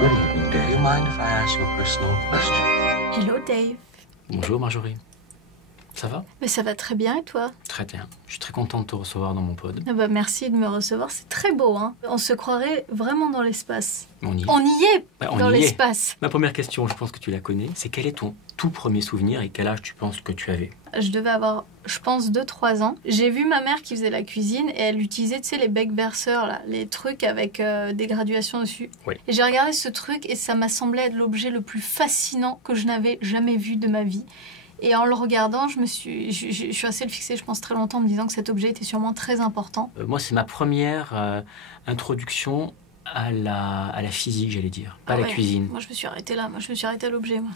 Good evening. Do you mind if I ask you a personal question? Hello Dave. Bonjour Marjorie. Ça va? Mais ça va très bien et toi? Très bien. Je suis très content de te recevoir dans mon pod. Ah bah merci de me recevoir, c'est très beau hein. On se croirait vraiment dans l'espace. On y est. On y est Bah, on dans y est. l'espace. Ma première question, je pense que tu la connais, c'est quel est ton tout premier souvenir et quel âge tu penses que tu avais? Je devais avoir, je pense, 2-3 ans. J'ai vu ma mère qui faisait la cuisine et elle utilisait, tu sais, les becs verseurs, là, les trucs avec des graduations dessus. Oui. Et j'ai regardé ce truc et ça m'a semblé être l'objet le plus fascinant que je n'avais jamais vu de ma vie. Et en le regardant, je suis assez le fixé, je pense, très longtemps, en me disant que cet objet était sûrement très important. Moi, c'est ma première introduction à la physique, j'allais dire, pas à la ouais. cuisine. Moi, je me suis arrêtée là. Moi, je me suis arrêtée à l'objet, moi.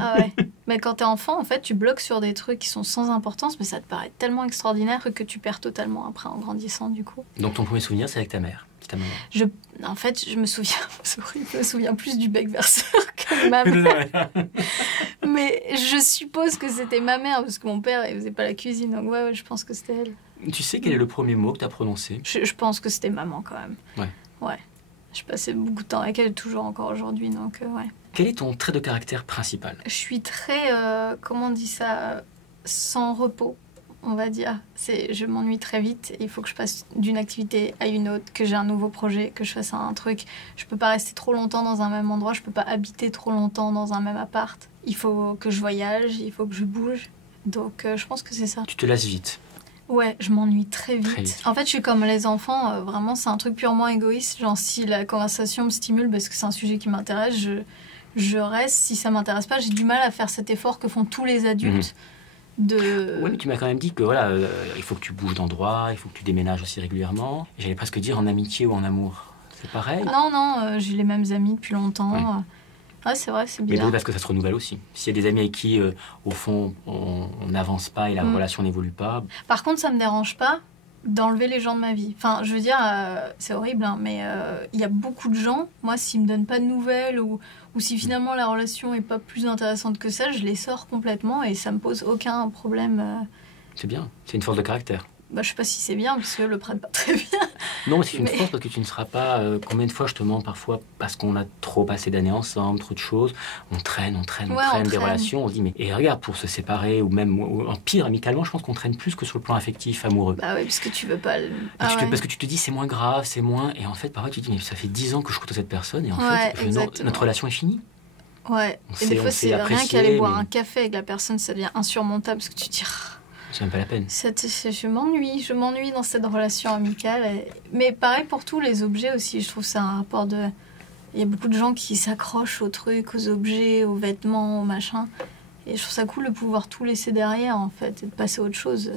Ah ouais. Mais quand t'es enfant, en fait, tu bloques sur des trucs qui sont sans importance, mais ça te paraît tellement extraordinaire que tu perds totalement après en grandissant, du coup. Donc ton premier souvenir, c'est avec ta mère, c'est ta maman. En fait, je me souviens, c'est horrible, je me souviens plus du bec verseur que de ma mère. Mais je suppose que c'était ma mère, parce que mon père, il faisait pas la cuisine, donc ouais, je pense que c'était elle. Tu sais quel est le premier mot que tu as prononcé? Je pense que c'était maman, quand même. Ouais. Ouais. Je passais beaucoup de temps avec elle, toujours encore aujourd'hui, donc ouais. Quel est ton trait de caractère principal? Je suis très, comment on dit ça, sans repos, on va dire. Je m'ennuie très vite et il faut que je passe d'une activité à une autre, que j'ai un nouveau projet, que je fasse un truc. Je peux pas rester trop longtemps dans un même endroit, je peux pas habiter trop longtemps dans un même appart. Il faut que je voyage, il faut que je bouge. Donc je pense que c'est ça. Tu te lasses vite. Ouais, je m'ennuie très vite. Très vite. En fait, je suis comme les enfants, vraiment, c'est un truc purement égoïste. Genre, si la conversation me stimule parce que c'est un sujet qui m'intéresse, je reste. Si ça m'intéresse pas, j'ai du mal à faire cet effort que font tous les adultes. Oui, mais tu m'as quand même dit que voilà, il faut que tu bouges d'endroit, il faut que tu déménages aussi régulièrement. J'allais presque dire en amitié ou en amour. C'est pareil? Non, j'ai les mêmes amis depuis longtemps. Ouais. Ouais, c'est vrai, c'est Mais bizarre. bon, parce que ça se renouvelle aussi. S'il y a des amis avec qui, au fond, on n'avance pas et la relation n'évolue pas. Par contre, ça me dérange pas d'enlever les gens de ma vie. Enfin, je veux dire, c'est horrible, hein, mais il y a beaucoup de gens, moi, s'ils me donnent pas de nouvelles ou si finalement la relation est pas plus intéressante que ça, je les sors complètement et ça me pose aucun problème. C'est bien, c'est une force de caractère. Bah, je sais pas si c'est bien, parce que je le prenne pas très bien. Non, mais c'est une force parce que tu ne seras pas... combien de fois je te mens parfois parce qu'on a trop passé d'années ensemble, trop de choses. On traîne des relations. On se dit, mais... Et regarde, pour se séparer ou même en pire, amicalement, je pense qu'on traîne plus que sur le plan affectif, amoureux. Bah oui, parce que tu veux pas... Parce que tu te dis, c'est moins grave, c'est moins... Et en fait, parfois, tu te dis, mais ça fait 10 ans que je côtoie cette personne et en fait, notre relation est finie. Ouais, et des fois, c'est rien qu'aller boire un café avec la personne, ça devient insurmontable parce que tu te dis... C'est même pas la peine. Je m'ennuie dans cette relation amicale. Mais pareil pour tous les objets aussi, je trouve que c'est un rapport de... Il y a beaucoup de gens qui s'accrochent aux trucs, aux objets, aux vêtements, aux machins. Et je trouve ça cool de pouvoir tout laisser derrière, en fait, et de passer à autre chose.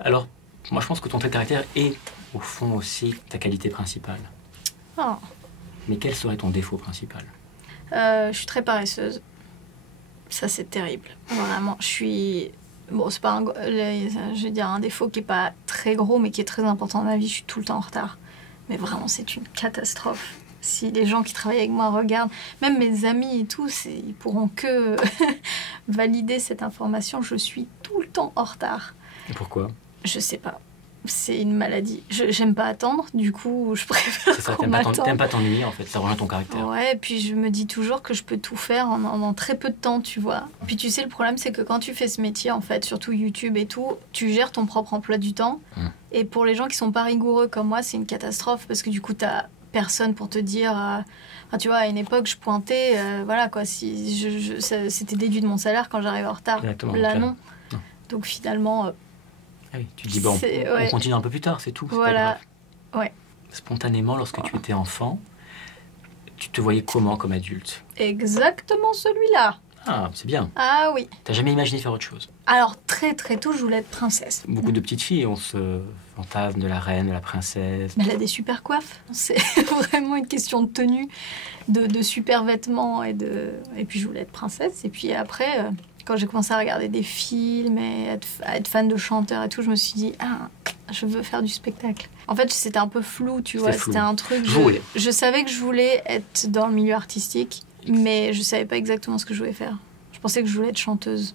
Alors, moi je pense que ton trait de caractère est, au fond aussi, ta qualité principale. Oh. Mais quel serait ton défaut principal? Je suis très paresseuse. Ça, c'est terrible. Vraiment, je suis... Bon, c'est pas je veux dire un défaut qui est pas très gros, mais qui est très important dans ma vie. Je suis tout le temps en retard. Mais vraiment, c'est une catastrophe. Si les gens qui travaillent avec moi regardent, même mes amis et tout, ils pourront que valider cette information. Je suis tout le temps en retard. Et pourquoi? Je sais pas. C'est une maladie. J'aime pas attendre, du coup, je préfère. C'est ça, qu'on m'attende. t'aimes pas t'ennuyer en fait, ça rejoint ton caractère. Ouais, et puis je me dis toujours que je peux tout faire en très peu de temps, tu vois. Puis tu sais, le problème, c'est que quand tu fais ce métier, en fait, surtout YouTube et tout, tu gères ton propre emploi du temps. Et pour les gens qui sont pas rigoureux comme moi, c'est une catastrophe parce que du coup, t'as personne pour te dire. Enfin, tu vois, à une époque, je pointais, voilà quoi, si c'était déduit de mon salaire quand j'arrive en retard. Exactement, Là, clair. non. Donc finalement. Ah oui, tu te dis, bon, on continue un peu plus tard, c'est tout. Voilà. Ouais. Spontanément, lorsque tu étais enfant, tu te voyais comment comme adulte? Exactement celui-là. Ah, c'est bien. Ah oui. T'as jamais imaginé faire autre chose? Alors, très très tôt, je voulais être princesse. Beaucoup de petites filles, on se fantasme de la reine, de la princesse. Mais elle a des super coiffes. C'est vraiment une question de tenue, de super vêtements et puis je voulais être princesse. Et puis après, quand j'ai commencé à regarder des films et à être fan de chanteurs et tout, je me suis dit, je veux faire du spectacle. En fait, c'était un peu flou, tu vois. C'était un truc... Je savais que je voulais être dans le milieu artistique, mais je savais pas exactement ce que je voulais faire. Je pensais que je voulais être chanteuse.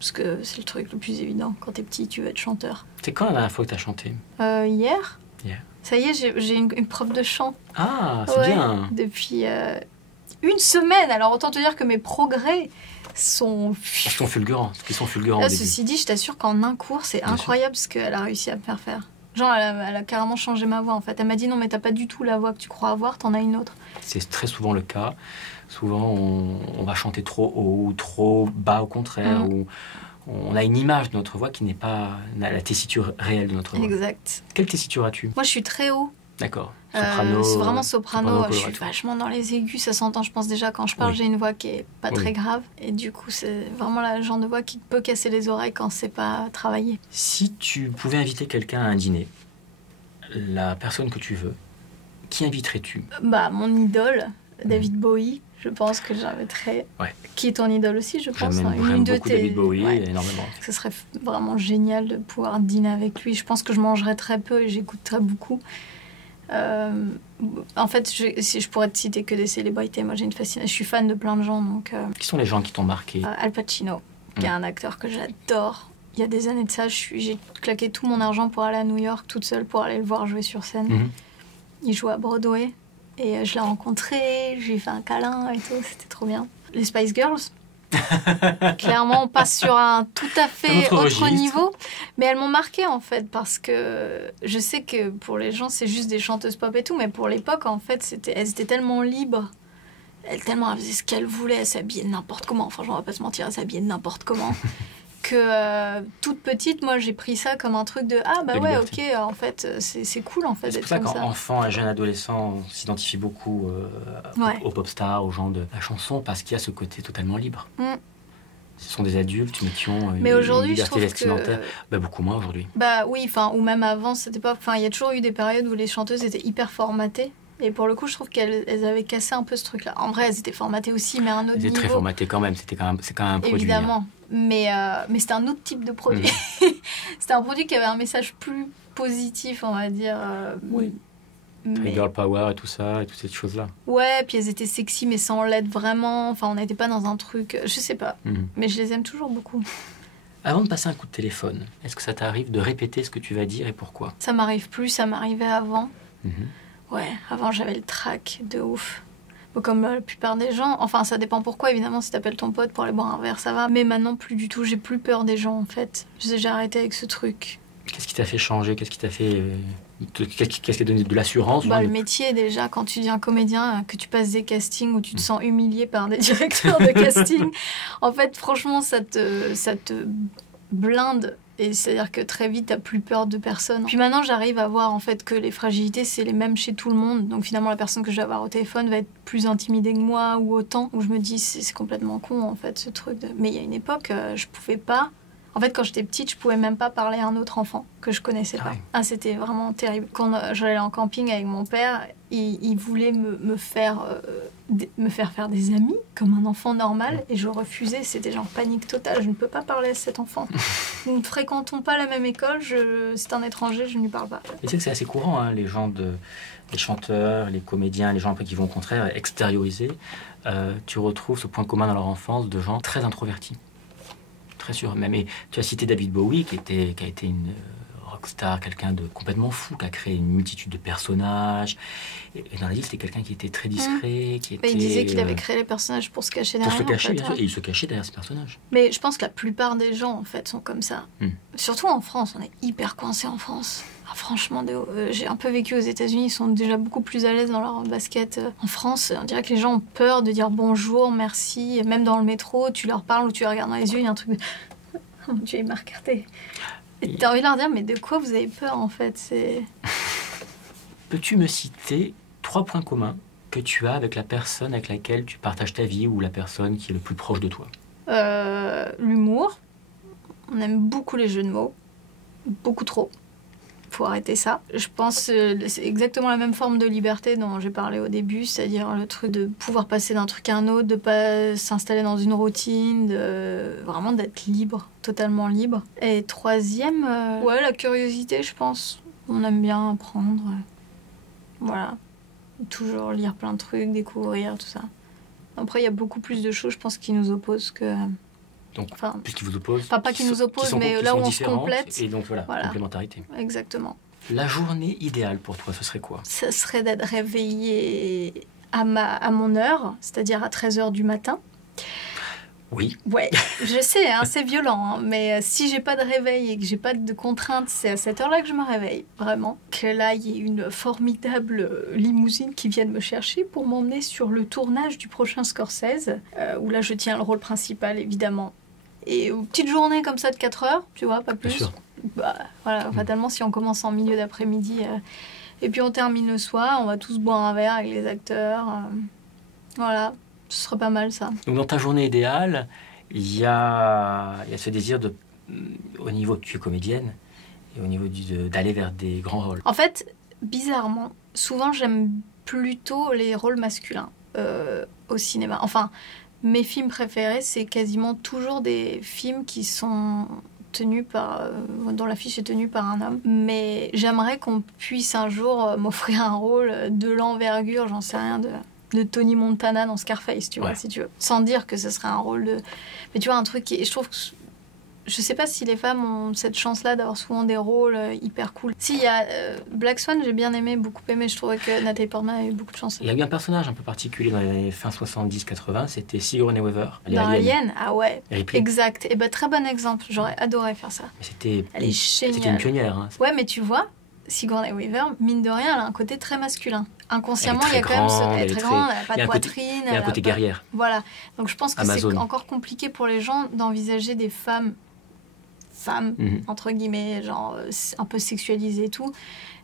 Parce que c'est le truc le plus évident. Quand t'es petit, tu veux être chanteur. C'est quand la dernière fois que t'as chanté? Hier. Hier. Ça y est, j'ai une prof de chant. Ah, c'est bien. Depuis Une semaine. Alors autant te dire que mes progrès sont fulgurants. Ils sont fulgurants. Là, ceci dit, je t'assure qu'en un cours, c'est incroyable ce qu'elle a réussi à me faire faire. Genre, elle a carrément changé ma voix, en fait. Elle m'a dit, non, mais t'as pas du tout la voix que tu crois avoir, t'en as une autre. C'est très souvent le cas. Souvent, on va chanter trop haut ou trop bas, au contraire, ou on a une image de notre voix qui n'est pas la tessiture réelle de notre voix. Exact. Quelle tessiture as-tu? Moi, je suis très haut. D'accord. Soprano. C'est vraiment soprano. Je suis vachement dans les aigus, ça s'entend. Je pense déjà quand je parle, j'ai une voix qui est pas très grave. Et du coup, c'est vraiment le genre de voix qui peut casser les oreilles quand c'est pas travaillé. Si tu pouvais inviter quelqu'un à un dîner, la personne que tu veux, qui inviterais-tu? Mon idole, David Bowie. Je pense que j'inviterais. Qui est ton idole aussi, je pense. J'aime beaucoup David Bowie, énormément. Ce serait vraiment génial de pouvoir dîner avec lui. Je pense que je mangerais très peu et j'écouterais beaucoup. En fait, si je pourrais te citer que des célébrités, moi j'ai une fascination. Je suis fan de plein de gens. Donc, qui sont les gens qui t'ont marqué? Al Pacino, qui est un acteur que j'adore. Il y a des années de ça, j'ai claqué tout mon argent pour aller à New York toute seule pour aller le voir jouer sur scène. Il joue à Broadway et je l'ai rencontré, je lui ai fait un câlin et tout, c'était trop bien. Les Spice Girls. Clairement, on passe sur un tout à fait autre niveau. Mais elles m'ont marquée, en fait, parce que je sais que pour les gens, c'est juste des chanteuses pop et tout, mais pour l'époque, en fait, elles étaient tellement libres. Elles faisaient ce qu'elles voulaient, elles s'habillaient n'importe comment. Enfin, on va pas se mentir, elles s'habillaient n'importe comment. Que toute petite, moi, j'ai pris ça comme un truc de ok, en fait, c'est cool, en fait, d'être comme ça. C'est pour ça qu'enfant et jeune adolescent, on s'identifie beaucoup aux pop stars, aux gens de la chanson, parce qu'il y a ce côté totalement libre. Ce sont des adultes, mais qui ont une liberté vestimentaire. Beaucoup moins aujourd'hui. Oui, ou même avant, c'était pas... il y a toujours eu des périodes où les chanteuses étaient hyper formatées. Et pour le coup, je trouve qu'elles avaient cassé un peu ce truc-là. En vrai, elles étaient formatées aussi, mais à un autre niveau. Elles étaient très formatées quand même, c'est quand même un produit. Évidemment, mais c'était un autre type de produit. C'était un produit qui avait un message plus positif, on va dire. Girl power et tout ça, et toutes ces choses-là. Ouais, puis elles étaient sexy, mais sans l'être vraiment. Enfin, on n'était pas dans un truc... Je sais pas, mais je les aime toujours beaucoup. Avant de passer un coup de téléphone, est-ce que ça t'arrive de répéter ce que tu vas dire et pourquoi? Ça m'arrive plus, ça m'arrivait avant. Ouais, avant j'avais le trac de ouf. Comme la plupart des gens. Enfin, ça dépend pourquoi, évidemment. Si t'appelles ton pote pour aller boire un verre, ça va. Mais maintenant, plus du tout. J'ai plus peur des gens, en fait. J'ai arrêté avec ce truc. Qu'est-ce qui t'a fait changer? Qu'est-ce qui t'a fait... Qu'est-ce qui t'a donné de l'assurance? Le métier, déjà, quand tu deviens comédien, que tu passes des castings où tu te sens humilié par des directeurs de casting, en fait, franchement, ça te blinde. Et c'est-à-dire que très vite, t'as plus peur de personne. Puis maintenant, j'arrive à voir en fait que les fragilités, c'est les mêmes chez tout le monde. Donc finalement, la personne que je vais avoir au téléphone va être plus intimidée que moi ou autant. Où je me dis, c'est complètement con en fait, ce truc. Mais il y a une époque, je pouvais pas... En fait, quand j'étais petite, je pouvais même pas parler à un autre enfant que je connaissais pas. C'était vraiment terrible. Quand j'allais en camping avec mon père, il voulait me faire faire des amis comme un enfant normal et je refusais. C'était genre panique totale. Je ne peux pas parler à cet enfant. Nous ne fréquentons pas la même école. C'est un étranger, je ne lui parle pas. Et c'est que c'est assez courant, hein, les chanteurs, les comédiens, les gens un peu qui vont au contraire extérioriser. Tu retrouves ce point commun dans leur enfance de gens très introvertis. Très sûr. Même, et tu as cité David Bowie, qui a été une rockstar, quelqu'un de complètement fou, qui a créé une multitude de personnages. Et dans la vie, c'était quelqu'un qui était très discret. Il disait qu'il avait créé les personnages pour se cacher derrière. Pour se cacher, bien sûr. Et il se cachait derrière ces personnages. Mais je pense que la plupart des gens, en fait, sont comme ça. Surtout en France. On est hyper coincés en France. Franchement, j'ai un peu vécu aux États-Unis, ils sont déjà beaucoup plus à l'aise dans leur basket. En France, on dirait que les gens ont peur de dire bonjour, merci. Même dans le métro, tu leur parles ou tu les regardes dans les yeux, il y a un truc de... Oh mon Dieu, il m'a regardé. Et t'as envie de leur dire, mais de quoi vous avez peur en fait? Peux-tu me citer 3 points communs que tu as avec la personne avec laquelle tu partages ta vie ou la personne qui est le plus proche de toi? L'humour. On aime beaucoup les jeux de mots. Beaucoup trop. Faut arrêter ça. Je pense que c'est exactement la même forme de liberté dont j'ai parlé au début, c'est-à-dire le truc de pouvoir passer d'un truc à un autre, de pas s'installer dans une routine, vraiment d'être libre, totalement libre. Et troisième, la curiosité, je pense. On aime bien apprendre. Voilà. Toujours lire plein de trucs, découvrir, tout ça. Après, il y a beaucoup plus de choses, je pense, qui nous opposent que... Donc, puisqu'ils vous opposent... Pas qu'ils nous opposent, mais là où on se complète. Et donc voilà, complémentarité. Exactement. La journée idéale pour toi, ce serait quoi? Ce serait d'être réveillée à mon heure, c'est-à-dire à 13h du matin. Oui. Ouais, je sais, hein, c'est violent, hein, mais si j'ai pas de réveil et que j'ai pas de contraintes, c'est à cette heure-là que je me réveille, vraiment. Que là, il y ait une formidable limousine qui vienne me chercher pour m'emmener sur le tournage du prochain Scorsese, où là, je tiens le rôle principal, évidemment. Et une petite journée comme ça de 4 heures, tu vois, pas plus. Bien sûr. Bah, voilà, fatalement, si on commence en milieu d'après-midi, et puis on termine le soir, on va tous boire un verre avec les acteurs. Voilà. Ce serait pas mal, ça. Donc, dans ta journée idéale, il y a ce désir au niveau, tu es comédienne, et au niveau d'aller vers des grands rôles. En fait, bizarrement, souvent j'aime plutôt les rôles masculins au cinéma. Enfin, mes films préférés, c'est quasiment toujours des films qui sont tenus dont l'affiche est tenue par un homme. Mais j'aimerais qu'on puisse un jour m'offrir un rôle de l'envergure, j'en sais rien, de Tony Montana dans Scarface, tu vois, si tu veux. Sans dire que ce serait un rôle de... Mais tu vois, un truc qui... Je trouve que... Je sais pas si les femmes ont cette chance-là d'avoir souvent des rôles hyper cool. Si, il y a Black Swan, j'ai bien aimé, beaucoup aimé. Je trouvais que Natalie Portman avait eu beaucoup de chance. Il y a eu un personnage un peu particulier dans les fins 70-80, c'était Sigourney Weaver. Dans Alien, ah ouais, Ripley. Exact. Et ben très bon exemple, j'aurais adoré faire ça. Mais elle est géniale. C'était une pionnière. Hein. Ouais, mais tu vois, Sigourney Weaver, mine de rien, elle a un côté très masculin. Inconsciemment, il y a quand même... Elle est très grande, elle n'a pas de poitrine. Il y a un côté guerrière. Voilà. Donc je pense que Amazon. C'est encore compliqué pour les gens d'envisager des femmes, entre guillemets, genre un peu sexualisées et tout,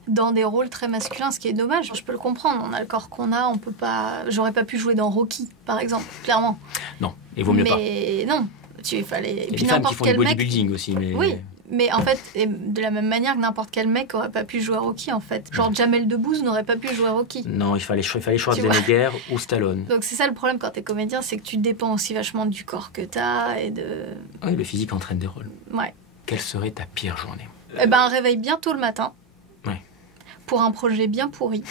dans des rôles très masculins, ce qui est dommage. Je peux le comprendre, on a le corps qu'on a, on peut pas... J'aurais pas pu jouer dans Rocky, par exemple, clairement. Non, il vaut mieux pas. Mais non, il fallait... Il y a des femmes qui font du bodybuilding aussi, mais... Oui. Mais en fait, de la même manière que n'importe quel mec aurait pas pu jouer Rocky, en fait. Genre Jamel Debbouze n'aurait pas pu jouer Rocky. Non, il fallait Schwarzenegger ou Stallone. Donc c'est ça le problème quand t'es comédien, c'est que tu dépends aussi vachement du corps que t'as et de... Oui, le physique entraîne des rôles. Ouais. Quelle serait ta pire journée? Eh ben, un réveil bien tôt le matin. Ouais. Pour un projet bien pourri,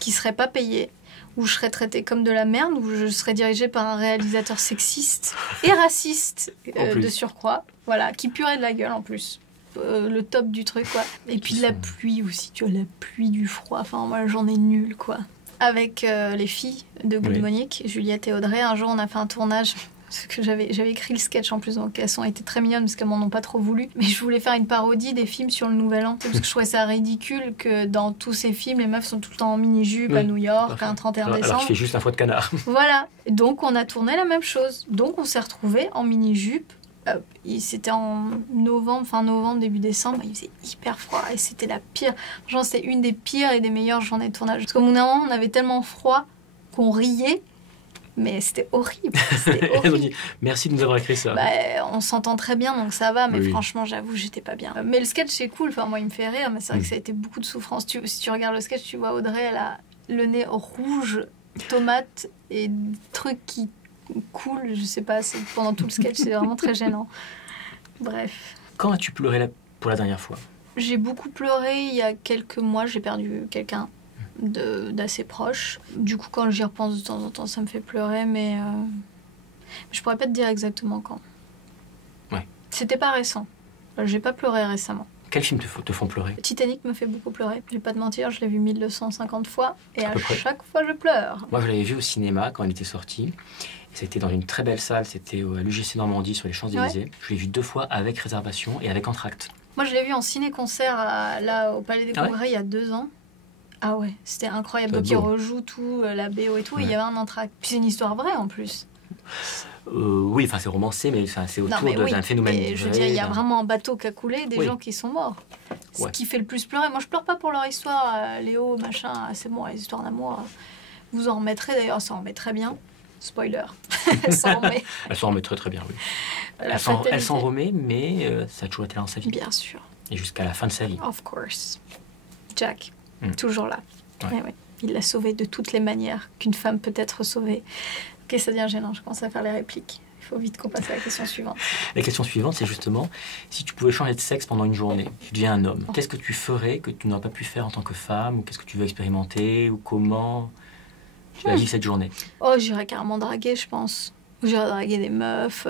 qui serait pas payé, où je serais traitée comme de la merde, où je serais dirigée par un réalisateur sexiste et raciste de surcroît, voilà, qui purait de la gueule en plus. Le top du truc, quoi. Et puis de la pluie aussi, tu vois, la pluie, du froid, enfin moi j'en ai nulle, quoi. Avec les filles de Good Monique, Juliette et Audrey, un jour on a fait un tournage... Parce que j'avais écrit le sketch en plus, donc elles ont été très mignonnes parce qu'elles m'en ont pas trop voulu. Mais je voulais faire une parodie des films sur le Nouvel An. Parce que je trouvais ça ridicule que dans tous ces films, les meufs sont tout le temps en mini-jupe à New York, un 31 décembre. Alors je fais juste un foie de canard. Voilà. Donc on a tourné la même chose. Donc on s'est retrouvés en mini-jupe. C'était en novembre, fin novembre, début décembre. Il faisait hyper froid et c'était la pire. Genre c'était une des pires et des meilleures journées de tournage. Parce qu'au bout d'un moment, on avait tellement froid qu'on riait. Mais c'était horrible. On dit, merci de nous avoir écrit ça. Bah, on s'entend très bien, donc ça va, mais franchement, j'avoue, j'étais pas bien. Mais le sketch, c'est cool. Enfin, moi, il me fait rire, mais c'est vrai que ça a été beaucoup de souffrance. Si tu regardes le sketch, tu vois Audrey, elle a le nez rouge, tomate, et des trucs qui coulent. Je sais pas, pendant tout le sketch, c'est vraiment très gênant. Bref. Quand as-tu pleuré pour la dernière fois? J'ai beaucoup pleuré il y a quelques mois. J'ai perdu quelqu'un d'assez proche. Du coup, quand j'y repense de temps en temps, ça me fait pleurer, mais je pourrais pas te dire exactement quand. Ouais. C'était pas récent. J'ai pas pleuré récemment. Quels films te font pleurer? Titanic me fait beaucoup pleurer. Je vais pas te mentir, je l'ai vu 1250 fois et à chaque fois je pleure. Moi, je l'avais vu au cinéma quand il était sorti. C'était dans une très belle salle, c'était à l'UGC Normandie sur les Champs-Élysées. Ouais. Je l'ai vu 2 fois avec réservation et avec entracte. Moi, je l'ai vu en ciné-concert là au Palais des Congrès il y a 2 ans. Ah ouais, c'était incroyable. Donc il rejoue tout, la BO et tout, et il y avait un entracte. Puis c'est une histoire vraie en plus. Oui, enfin c'est romancé, mais c'est autour d'un phénomène vrai. Je veux dire, il y a vraiment un bateau qui a coulé, des gens qui sont morts. Ce qui fait le plus pleurer. Moi, je pleure pas pour leur histoire, Léo, machin, c'est bon, les histoires d'amour. Vous en remettrez, d'ailleurs, ça en remet très bien. Spoiler. Elle s'en remet très très bien, oui. Elle s'en remet, mais ça a toujours été là dans sa vie. Bien sûr. Et jusqu'à la fin de sa vie. Of course. Jack. Toujours là. Ouais. Ouais. Il l'a sauvée de toutes les manières qu'une femme peut être sauvée. Ok, ça devient gênant, je commence à faire les répliques. Il faut vite qu'on passe à la question suivante. La question suivante, c'est justement, si tu pouvais changer de sexe pendant une journée, tu deviens un homme, qu'est-ce que tu ferais que tu n'aurais pas pu faire en tant que femme? Ou qu'est-ce que tu veux expérimenter? Ou comment tu vas vivre cette journée? Oh, j'irais carrément draguer, je pense. J'irais draguer des meufs.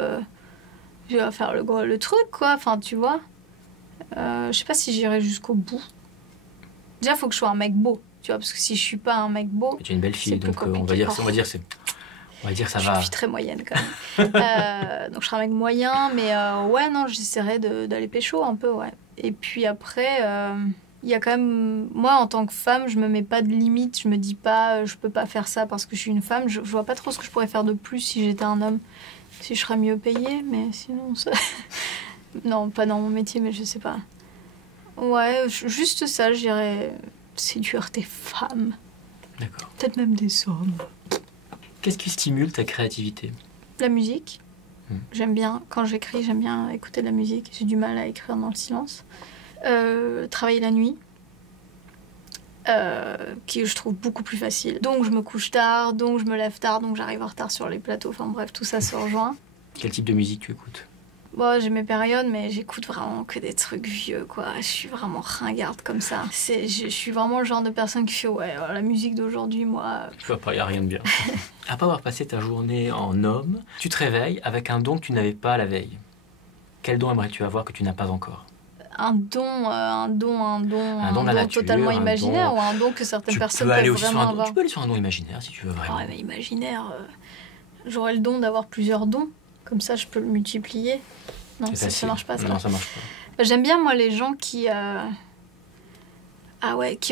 J'irais faire le truc, quoi. Enfin, tu vois. Je sais pas si j'irais jusqu'au bout. Déjà, il faut que je sois un mec beau. tu vois, parce que si je suis pas un mec beau... Tu es une belle fille, donc on va dire ça va. Je suis très moyenne quand même. Donc je serai un mec moyen, mais ouais, non, j'essaierai d'aller pécho un peu, ouais. Et puis après, il y a quand même... Moi, en tant que femme, je me mets pas de limite. Je me dis pas, je peux pas faire ça parce que je suis une femme. Je vois pas trop ce que je pourrais faire de plus si j'étais un homme. Si je serais mieux payée, mais sinon... Ça... non, pas dans mon métier, mais je sais pas. Ouais, juste ça, je dirais séduire des femmes. D'accord. Peut-être même des hommes. Qu'est-ce qui stimule ta créativité? La musique. J'aime bien, quand j'écris, j'aime bien écouter de la musique. J'ai du mal à écrire dans le silence. Travailler la nuit, qui je trouve beaucoup plus facile. Donc je me couche tard, donc je me lève tard, donc j'arrive en retard sur les plateaux. Enfin bref, tout ça se rejoint. Quel type de musique tu écoutes? Bon, j'ai mes périodes, mais j'écoute vraiment que des trucs vieux, quoi. Je suis vraiment ringarde comme ça. Je suis vraiment le genre de personne qui fait, ouais, la musique d'aujourd'hui, moi... Tu vois pas, il n'y a rien de bien. Après avoir passé ta journée en homme, tu te réveilles avec un don que tu n'avais pas la veille. Quel don aimerais-tu avoir que tu n'as pas encore? Un don de la nature, totalement imaginaire, ou un don que certaines personnes peuvent vraiment avoir. Tu peux aller sur un don imaginaire si tu veux vraiment. Ouais, mais imaginaire, j'aurais le don d'avoir plusieurs dons. Comme ça, je peux le multiplier. Non, ça marche pas, ça. Non, ça marche pas. J'aime bien, moi, les gens qui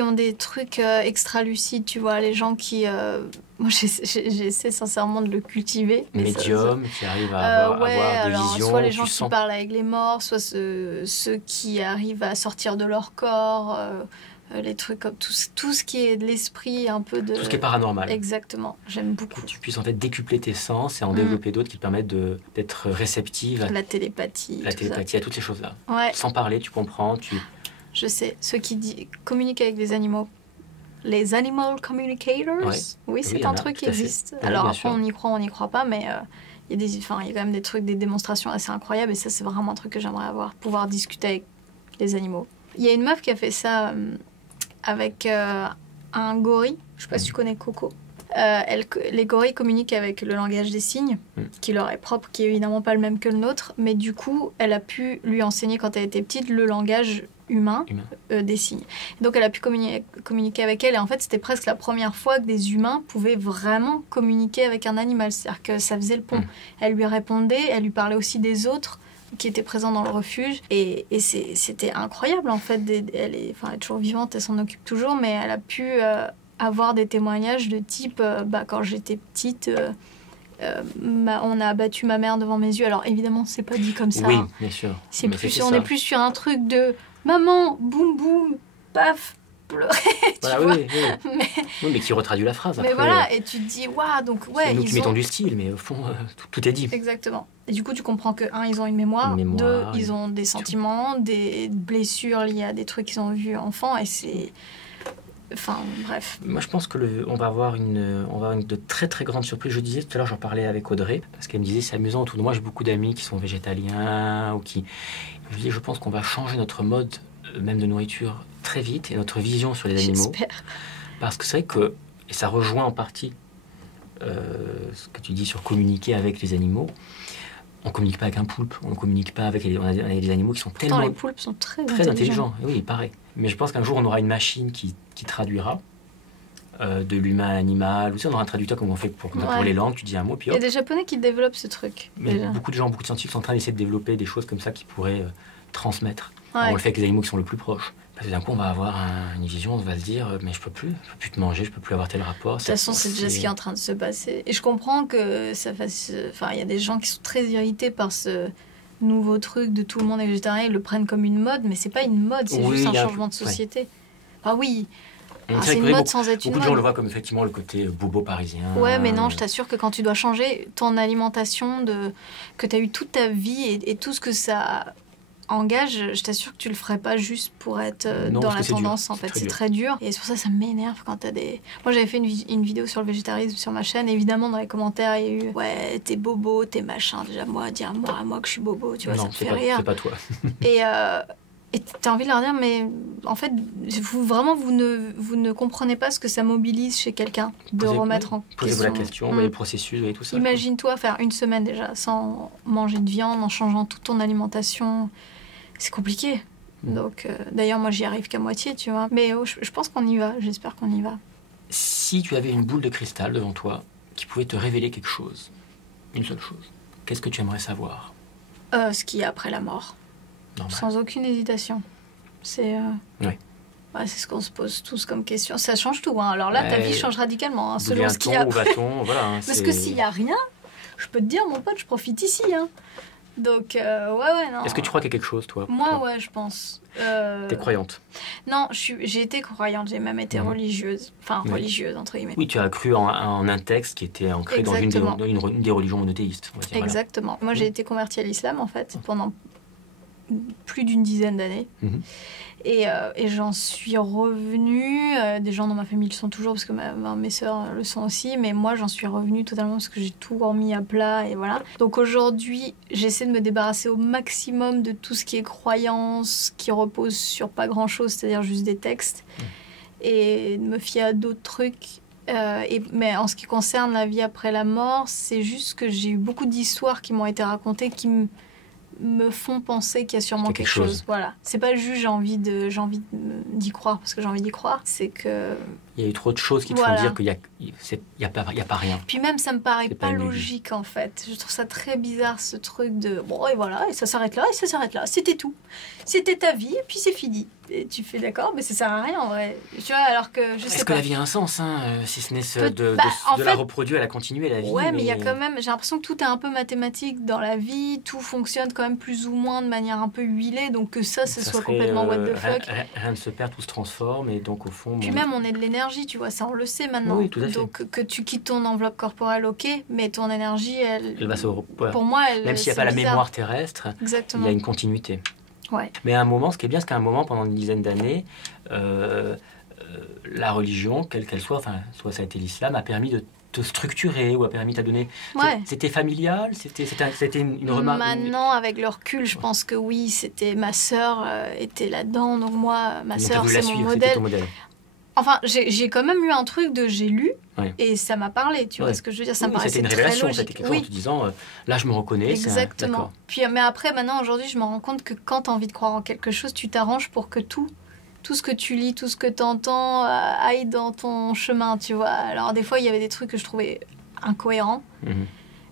ont des trucs extra-lucides, tu vois. Les gens qui... Moi, j'essaie sincèrement de le cultiver. Médium, qui arrivent à avoir des visions. Soit les gens qui parlent avec les morts, soit ceux qui arrivent à sortir de leur corps... les trucs comme tout ce qui est de l'esprit, un peu de... Tout ce qui est paranormal. Exactement, j'aime beaucoup. Que tu puisses en fait décupler tes sens et en développer d'autres qui te permettent d'être réceptive. La télépathie. À toutes ces choses-là. Ouais. Sans parler, tu comprends, Je sais, ceux qui communiquent avec des animaux. Les animal communicators. Ouais. Oui, c'est un truc qui existe. Oui, alors après, on y croit pas, mais il y a quand même des trucs, des démonstrations assez incroyables, et ça, c'est vraiment un truc que j'aimerais avoir, pouvoir discuter avec les animaux. Il y a une meuf qui a fait ça... avec un gorille, je sais pas si tu connais Coco. Les gorilles communiquent avec le langage des signes, qui leur est propre, qui est évidemment pas le même que le nôtre, mais du coup, elle a pu lui enseigner quand elle était petite le langage humain. Des signes. Donc elle a pu communiquer avec elle, et en fait c'était presque la première fois que des humains pouvaient vraiment communiquer avec un animal, c'est-à-dire que ça faisait le pont. Elle lui répondait, elle lui parlait aussi des autres qui étaient présents dans le refuge, et c'était incroyable en fait. Elle est toujours vivante, elle s'en occupe toujours, mais elle a pu avoir des témoignages de type quand j'étais petite, on a abattu ma mère devant mes yeux. Alors évidemment c'est pas dit comme ça, oui, bien sûr. On est plus sur un truc de maman, boum boum, paf, pleurer. Voilà, mais qui retraduit la phrase. Mais après, voilà, et tu te dis waouh, donc ouais, nous qui mettons du style, mais au fond tout est dit. Exactement. Et du coup tu comprends que ils ont une mémoire, deux, ils ont des sentiments, des blessures liées à des trucs qu'ils ont vus enfants, et c'est... Enfin, bref. Moi, je pense que on va avoir de très très grandes surprises. Je disais tout à l'heure, j'en parlais avec Audrey, parce qu'elle me disait c'est amusant. Autour de moi, j'ai beaucoup d'amis qui sont végétaliens ou qui... Je dis, je pense qu'on va changer notre mode même de nourriture très vite et notre vision sur les animaux. J'espère. Parce que c'est vrai que, et ça rejoint en partie ce que tu dis sur communiquer avec les animaux. On ne communique pas avec un poulpe, on ne communique pas avec... On a des animaux qui sont tellement... les poulpes sont très intelligents. Oui, il paraît. Mais je pense qu'un jour, on aura une machine qui traduira de l'humain à l'animal. Ou si on aura un traducteur comme on fait pour les langues, tu dis un mot, puis hop. Il y a des Japonais qui développent ce truc. Mais beaucoup de gens, beaucoup de scientifiques sont en train d'essayer de développer des choses comme ça qui pourraient transmettre. Ouais. On le fait avec les animaux qui sont le plus proches. Parce que d'un coup, on va avoir une vision, on va se dire, mais je peux plus te manger, je peux plus avoir tel rapport. De toute façon, c'est déjà ce qui est en train de se passer. Et je comprends que ça fasse... Enfin, il y a des gens qui sont très irrités par ce nouveau truc de tout le monde est végétarien, ils le prennent comme une mode, mais c'est pas une mode, c'est juste un changement de société. Ouais. Ah oui, c'est une mode sans être une mode. Beaucoup de gens le voient comme effectivement le côté bobo parisien. Ouais, mais non, je t'assure que quand tu dois changer ton alimentation que tu as eu toute ta vie et tout ce que ça engage, je t'assure que tu le ferais pas juste pour être dans la tendance. En fait, c'est très dur. Et c'est pour ça que ça m'énerve quand t'as des... Moi, j'avais fait une vidéo sur le végétarisme sur ma chaîne. Et évidemment, dans les commentaires, il y a eu « Ouais, t'es bobo, t'es machin. » Déjà, moi que je suis bobo, tu vois, ça me fait rire. C'est pas toi. Et t'as envie de leur dire, mais en fait, vous ne comprenez pas ce que ça mobilise chez quelqu'un de remettre en question. Posez-vous la question, les processus et tout ça. Imagine-toi faire une semaine déjà sans manger de viande, en changeant toute ton alimentation. C'est compliqué. Donc, d'ailleurs, moi, j'y arrive qu'à moitié, tu vois. Mais je pense qu'on y va. J'espère qu'on y va. Si tu avais une boule de cristal devant toi qui pouvait te révéler quelque chose, une seule chose, qu'est-ce que tu aimerais savoir? Ce qu'il y a après la mort. Normal. Sans aucune hésitation. C'est... Oui. Ouais, c'est ce qu'on se pose tous comme question. Ça change tout. Hein. Alors là, ta vie change radicalement. Hein, selon ce qu'il y a. Où va-t-on, voilà, hein, parce que s'il n'y a rien, je peux te dire, mon pote, je profite ici. Hein. Donc, ouais, non. Est-ce que tu crois qu'il y a quelque chose, toi? Moi, ouais, je pense. T'es croyante? Non, j'ai été croyante. J'ai même été religieuse. Enfin, religieuse, entre guillemets. Oui, tu as cru en un texte qui était ancré dans une des religions monothéistes. On va dire, exactement. Moi, j'ai été convertie à l'islam, en fait, pendant plus d'une dizaine d'années. Et j'en suis revenue. Des gens dans ma famille le sont toujours parce que mes sœurs le sont aussi. Mais moi, j'en suis revenue totalement parce que j'ai tout remis à plat. Et voilà. Donc aujourd'hui, j'essaie de me débarrasser au maximum de tout ce qui est croyance, qui repose sur pas grand-chose, c'est-à-dire juste des textes. Et de me fier à d'autres trucs. Mais en ce qui concerne la vie après la mort, c'est juste que j'ai eu beaucoup d'histoires qui m'ont été racontées qui me font penser qu'il y a sûrement quelque chose. Voilà. C'est pas juste j'ai envie d'y croire parce que j'ai envie d'y croire, c'est que... Il y a eu trop de choses qui te font dire qu'il y a pas rien. Puis même, ça me paraît pas logique, en fait. Je trouve ça très bizarre, ce truc de... Bon, et voilà, et ça s'arrête là, et ça s'arrête là. C'était tout. C'était ta vie, et puis c'est fini. Et tu fais d'accord, mais ça sert à rien, en vrai. Tu vois, alors que... Est-ce que la vie a un sens, hein, si ce n'est de la reproduire, la continuer, la vie? Ouais, mais il y a quand même... J'ai l'impression que tout est un peu mathématique dans la vie. Tout fonctionne quand même plus ou moins de manière un peu huilée. Donc que ça soit complètement what the fuck. Rien ne se perd, tout se transforme. Et donc, au fond... Puis même, on est de l'énergie, tu vois. Ça, on le sait maintenant. Oui, tout à fait. Donc que tu quittes ton enveloppe corporelle, ok. Mais ton énergie, elle va pour moi, même s'il n'y a pas la mémoire terrestre, exactement, il y a une continuité. Ouais. Mais à un moment, ce qui est bien, c'est qu'à un moment, pendant une dizaine d'années, la religion, quelle qu'elle soit, enfin, soit ça a été l'islam, a permis de te structurer ou a permis de te donner... Ouais. C'était familial? C'était une remarque? Maintenant, avec le recul, je pense que oui, c'était ma sœur était là-dedans. Donc moi, ma sœur, c'est mon modèle. Enfin, j'ai quand même eu un truc de j'ai lu et ça m'a parlé, tu vois ce que je veux dire, ça me paraissait c'était une très révélation, logique. C'était quelque chose en te disant là je me reconnais. Exactement. Puis, mais après, maintenant, aujourd'hui, je me rends compte que quand tu as envie de croire en quelque chose, tu t'arranges pour que tout ce que tu lis, tout ce que tu entends aille dans ton chemin, tu vois. Alors des fois, il y avait des trucs que je trouvais incohérents.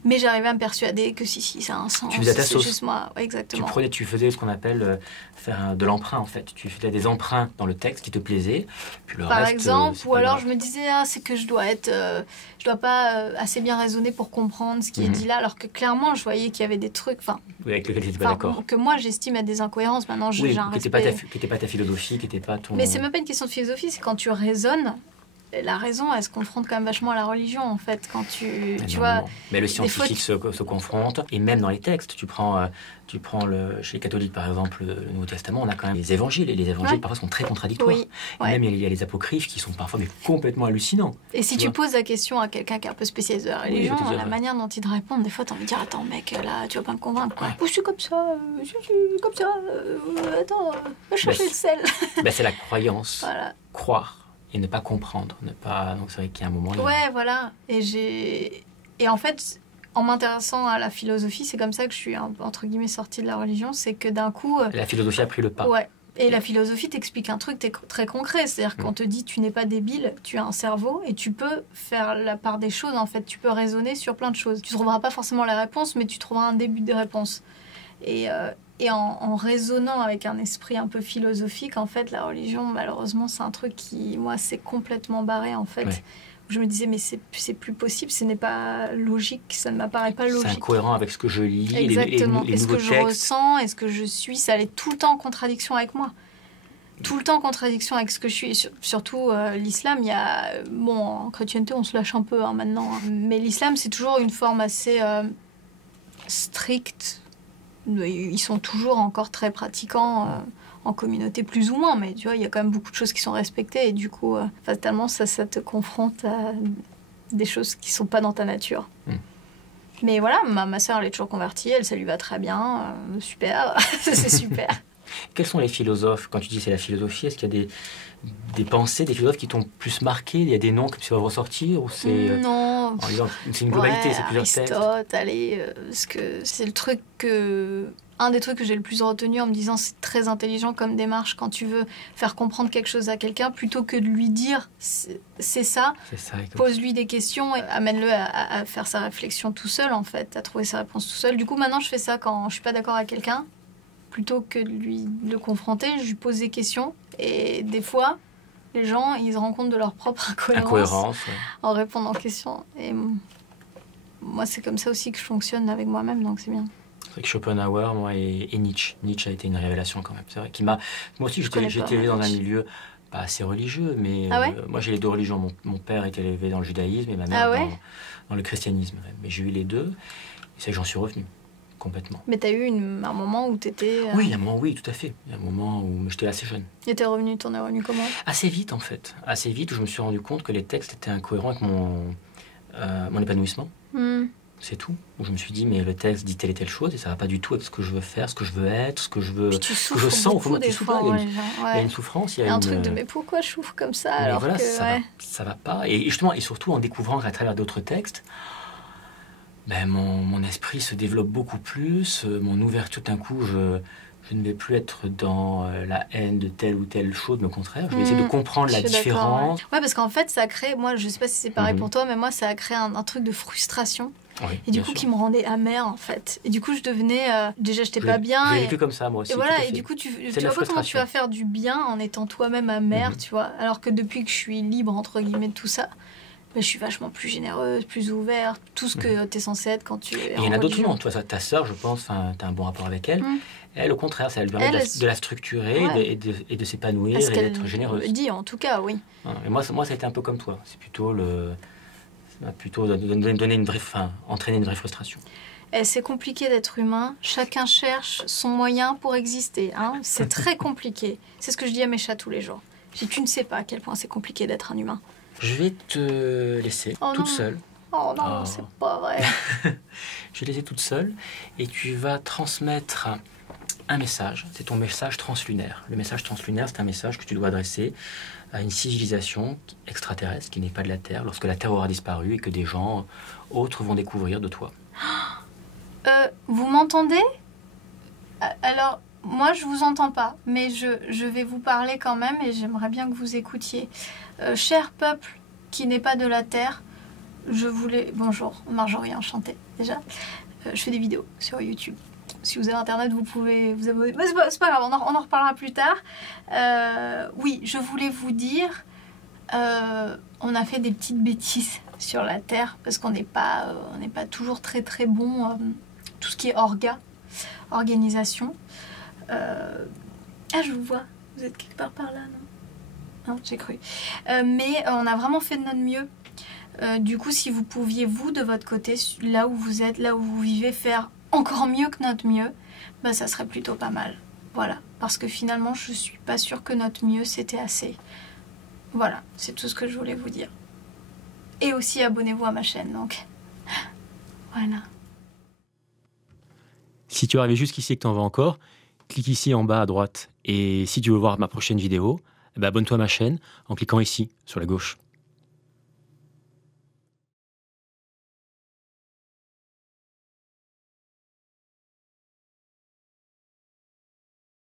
Mais j'arrivais à me persuader que si, ça a un sens. Tu faisais ta sauce. Juste moi, ouais, exactement. Tu faisais ce qu'on appelle faire de l'emprunt, en fait. Tu faisais des emprunts dans le texte qui te plaisaient. Puis le Par reste, exemple, ou alors je me disais, c'est que je dois pas assez bien raisonner pour comprendre ce qui est dit là, alors que clairement, je voyais qu'il y avait des trucs, avec lesquels tu n'étais pas d'accord. Que moi, j'estime être des incohérences. Maintenant, j'ai un respect. Qui n'était pas ta philosophie, qui n'était pas ton... Mais c'est même pas une question de philosophie, c'est quand tu raisonnes. La raison, elle se confronte quand même vachement à la religion, en fait, quand tu vois... Mais le scientifique se confronte, et même dans les textes, tu prends chez les catholiques, par exemple, le Nouveau Testament, on a quand même les évangiles, et les évangiles, parfois, sont très contradictoires. Oui. Et même, il y a les apocryphes qui sont parfois complètement hallucinants. Et si tu poses la question à quelqu'un qui est un peu spécialiste de la religion, la manière dont il te répond, des fois, t'as envie de dire, attends, mec, là, tu vas pas me convaincre, quoi. Je suis comme ça, attends, va chercher le sel. C'est la croyance. Voilà. Croire. Et ne pas comprendre, donc c'est vrai qu'il y a un moment... Voilà. Et en fait, en m'intéressant à la philosophie, c'est comme ça que je suis, entre guillemets, sortie de la religion, c'est que d'un coup... La philosophie a pris le pas. Ouais. Et la philosophie t'explique un truc très concret, c'est-à-dire qu'on te dit, tu n'es pas débile, tu as un cerveau, et tu peux faire la part des choses, en fait. Tu peux raisonner sur plein de choses. Tu ne trouveras pas forcément la réponse, mais tu trouveras un début de réponse. Et en raisonnant avec un esprit un peu philosophique, en fait, la religion, malheureusement, c'est un truc qui, moi, c'est complètement barré, en fait. Ouais. Je me disais, mais c'est plus possible, ce n'est pas logique, ça ne m'apparaît pas logique. C'est incohérent avec ce que je lis, exactement. les est-ce nouveaux que textes. Je ressens, est-ce que je suis, ça allait tout le temps en contradiction avec moi. Tout le temps en contradiction avec ce que je suis. Et surtout, l'islam, il y a... Bon, en chrétienté, on se lâche un peu maintenant. Hein. Mais l'islam, c'est toujours une forme assez stricte. Ils sont toujours encore très pratiquants en communauté, plus ou moins. Mais tu vois, il y a quand même beaucoup de choses qui sont respectées. Et du coup, fatalement, ça te confronte à des choses qui ne sont pas dans ta nature. Mais voilà, ma sœur, elle est toujours convertie. Elle, ça lui va très bien. Super. C'est super. Quels sont les philosophes, quand tu dis c'est la philosophie, est-ce qu'il y a des pensées, des philosophes qui t'ont plus marqué? Il y a des noms qui peuvent ressortir ou c'est Non. C'est une globalité, c'est plusieurs textes. Aristote, allez, parce que c'est le truc un des trucs que j'ai le plus retenu en me disant c'est très intelligent comme démarche quand tu veux faire comprendre quelque chose à quelqu'un, plutôt que de lui dire c'est ça, pose-lui des questions et amène-le à faire sa réflexion tout seul en fait, à trouver sa réponse tout seul. Du coup maintenant je fais ça quand je suis pas d'accord avec quelqu'un, plutôt que de le confronter, je lui pose des questions et des fois les gens ils se rendent compte de leur propre incohérence en répondant aux questions. Et moi c'est comme ça aussi que je fonctionne avec moi-même, donc c'est bien. C'est vrai que Schopenhauer, moi, et Nietzsche. Nietzsche a été une révélation quand même. C'est vrai qu'il m'a... Moi aussi, j'étais élevé dans un milieu pas assez religieux, mais moi j'ai les deux religions. Mon père était élevé dans le judaïsme et ma mère dans le christianisme. Mais j'ai eu les deux, et c'est que j'en suis revenu complètement. Mais t'as eu un moment où t'étais... Oui, un moment, oui, tout à fait. Il y a un moment où j'étais assez jeune. Et t'en es revenu comment? Assez vite, en fait. Assez vite, où je me suis rendu compte que les textes étaient incohérents avec mon épanouissement. C'est tout. Où je me suis dit, mais le texte dit telle et telle chose et ça va pas du tout avec ce que je veux faire, ce que je veux être, ce que je veux, tu ce que je sens au fond de moi. Il y a une souffrance, il y a un truc de mais pourquoi je souffre comme ça mais alors voilà, que ça va pas. Et justement, et surtout en découvrant qu'à travers d'autres textes, mon esprit se développe beaucoup plus, mon ouverture d'un coup, je ne vais plus être dans la haine de telle ou telle chose, mais au contraire, je vais essayer de comprendre la différence. Ouais, parce qu'en fait, ça crée, moi, je sais pas si c'est pareil pour toi, mais moi, ça a créé un truc de frustration. Oui, et du coup, qui me rendait amère, en fait. Et du coup, je devenais... déjà, j'étais pas bien. J'ai vécu comme ça, moi aussi. Et voilà, et du coup, tu vois pas comment tu vas faire du bien en étant toi-même amère, tu vois. Alors que depuis que je suis libre, entre guillemets, de tout ça, je suis vachement plus généreuse, plus ouverte, tout ce que tu es censée être quand tu es. Il y en a d'autres non. Toi, ta sœur, je pense, tu as un bon rapport avec elle. Elle, au contraire, ça lui permet de la structurer et de s'épanouir et d'être généreuse. Dit, en tout cas, oui. Et moi, ça a été un peu comme toi. C'est plutôt donner entraîner une vraie frustration. C'est compliqué d'être humain. Chacun cherche son moyen pour exister. Hein. C'est très compliqué. C'est ce que je dis à mes chats tous les jours. Je dis, tu ne sais pas à quel point c'est compliqué d'être un humain. Je vais te laisser toute seule. Oh non, c'est pas vrai. Je vais te laisser toute seule et tu vas transmettre un message. C'est ton message translunaire. Le message translunaire, c'est un message que tu dois adresser à une civilisation extraterrestre qui n'est pas de la Terre, lorsque la Terre aura disparu et que des gens autres vont découvrir de toi. Vous m'entendez? Alors, moi, je vous entends pas, mais je vais vous parler quand même et j'aimerais bien que vous écoutiez. Cher peuple qui n'est pas de la Terre, je voulais... Bonjour, Marjorie, enchantée, déjà. Je fais des vidéos sur YouTube. Si vous avez Internet, vous pouvez vous abonner. Mais c'est pas grave, on en reparlera plus tard. Oui, je voulais vous dire, on a fait des petites bêtises sur la Terre parce qu'on n'est pas toujours très très bon, tout ce qui est organisation. Je vous vois, vous êtes quelque part par là, non? Non, j'ai cru. Mais on a vraiment fait de notre mieux. Du coup, si vous pouviez, vous, de votre côté, là où vous êtes, là où vous vivez, faire encore mieux que notre mieux, ça serait plutôt pas mal. Voilà. Parce que finalement, je suis pas sûre que notre mieux, c'était assez. Voilà. C'est tout ce que je voulais vous dire. Et aussi, abonnez-vous à ma chaîne, donc. Voilà. Si tu es arrivé jusqu'ici et que tu en veux encore, clique ici en bas à droite. Et si tu veux voir ma prochaine vidéo, abonne-toi à ma chaîne en cliquant ici, sur la gauche.